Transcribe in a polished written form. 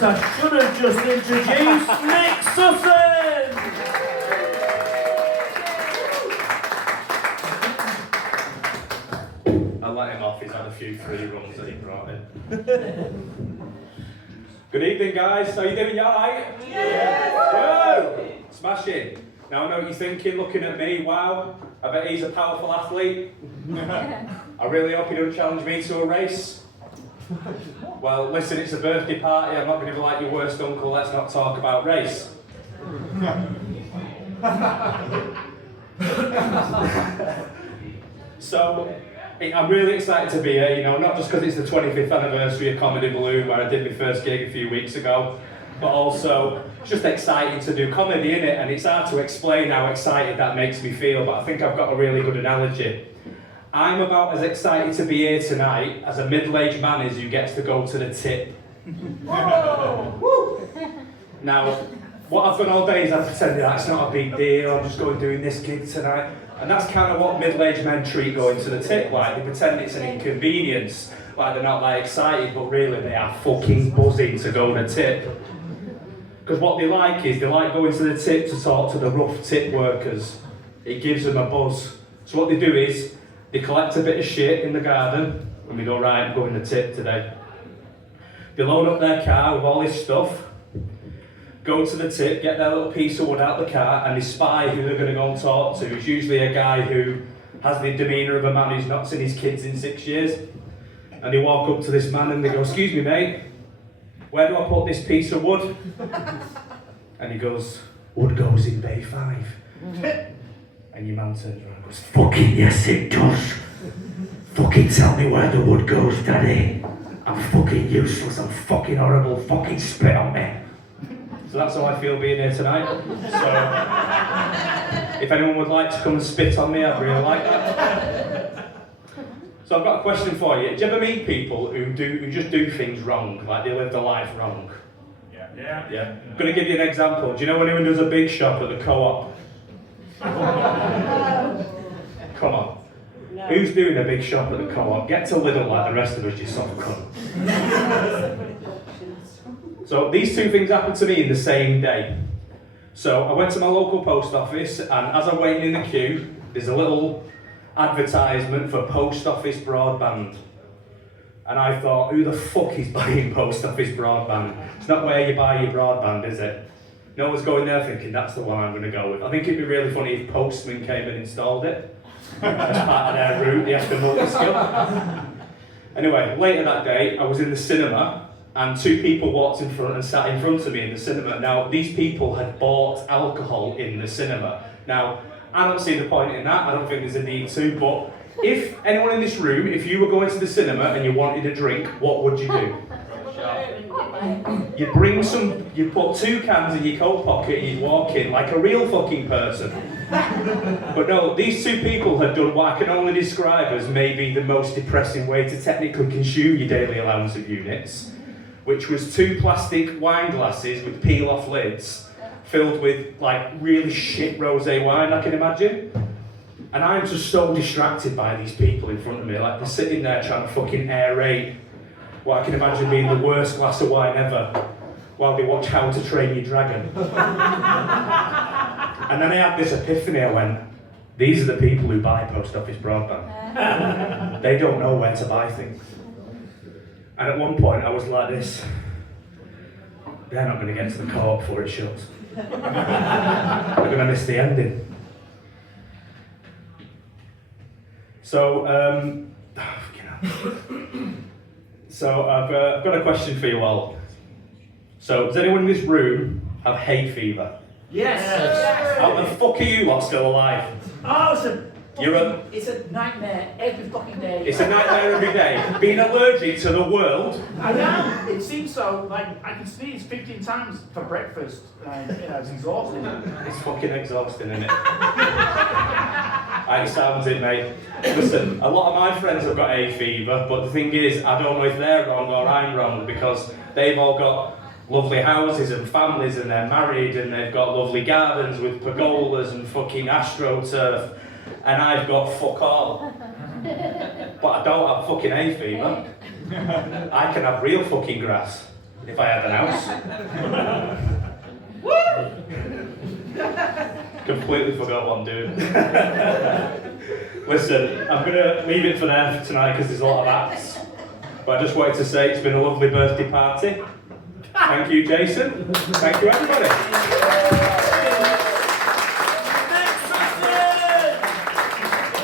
I should have just introduced Nick Sutton! I let him off, he's had a few free runs that he brought in. Good evening, guys. How you doing? You alright? Yeah! Whoa! Smashing. Now I know what you're thinking, looking at me, wow, I bet he's a powerful athlete. I really hope he don't challenge me to a race. Well, listen, it's a birthday party, I'm not going to be like your worst uncle, let's not talk about race. So, I'm really excited to be here, you know, not just because it's the 25th anniversary of Comedy Balloon, where I did my first gig a few weeks ago, but also it's just exciting to do comedy in it, and it's hard to explain how excited that makes me feel, but I think I've got a really good analogy. I'm about as excited to be here tonight as a middle-aged man is who gets to go to the tip. Now, what I've done all day is I've pretended that it's not a big deal, I'm just going doing this gig tonight. And that's kind of what middle-aged men treat going to the tip like. They pretend it's an inconvenience, like they're not that excited, but really they are fucking buzzing to go to the tip. Because what they like is, they like going to the tip to talk to the rough tip workers. It gives them a buzz. So what they do is, they collect a bit of shit in the garden, and they go, right, I'm going to the tip today. They load up their car with all this stuff, go to the tip, get their little piece of wood out the car, and they spy who they're going to go and talk to. It's usually a guy who has the demeanour of a man who's not seen his kids in 6 years. And they walk up to this man and they go, excuse me mate, where do I put this piece of wood? And he goes, wood goes in bay 5. And your man turns around and goes, fucking yes it does. Fucking tell me where the wood goes, daddy. I'm fucking useless, I'm fucking horrible, fucking spit on me. So that's how I feel being here tonight. So, if anyone would like to come and spit on me, I'd really like that. So I've got a question for you. Do you ever meet people who just do things wrong, like they live their life wrong? Yeah. I'm going to give you an example. Do you know anyone who does a big shop at the co-op? Come on. No. Who's doing a big shop at the co-op? Get to Lidl like the rest of us, you soft cunt. So these two things happened to me in the same day. So I went to my local post office, and as I'm waiting in the queue, there's a little advertisement for post office broadband. And I thought, who the fuck is buying post office broadband? It's not where you buy your broadband, is it? No one's going there thinking, that's the one I'm going to go with. I think it'd be really funny if Postman came and installed it. As part of their route, they have to multi-skill. Anyway, later that day, I was in the cinema, and two people walked in front and sat in front of me in the cinema. Now, these people had bought alcohol in the cinema. Now, I don't see the point in that, I don't think there's a need to, but if anyone in this room, if you were going to the cinema and you wanted a drink, what would you do? You'd bring you'd put 2 cans in your coat pocket and you'd walk in like a real fucking person. But no, these two people had done what I can only describe as maybe the most depressing way to technically consume your daily allowance of units, which was 2 plastic wine glasses with peel-off lids filled with like really shit rosé wine, I can imagine. And I'm just so distracted by these people in front of me, like they're sitting there trying to fucking aerate what I can imagine being the worst glass of wine ever, while they watch How to Train Your Dragon. And then I had this epiphany, I went, these are the people who buy post office broadband. They don't know where to buy things. And at one point I was like this, they're not going to get to the co-op before it shuts. They're going to miss the ending. So, I've got a question for you all. So, does anyone in this room have hay fever? Yes! How the fuck are you lot still alive? Oh, it's a nightmare every fucking day. It's a nightmare every day. Being allergic to the world. I know, it seems so. Like, I can sneeze 15 times for breakfast. It's exhausting. It's fucking exhausting, isn't it? It sounds it, mate. Listen, a lot of my friends have got hay fever, but the thing is, I don't know if they're wrong or I'm wrong, because they've all got lovely houses and families and they're married and they've got lovely gardens with pergolas and fucking astroturf, and I've got fuck all. But I don't have fucking hay fever. I can have real fucking grass. If I had an house. Completely forgot what I'm doing. Listen, I'm going to leave it for there for tonight because there's a lot of acts. But I just wanted to say it's been a lovely birthday party. Thank you, Jason. Thank you, everybody.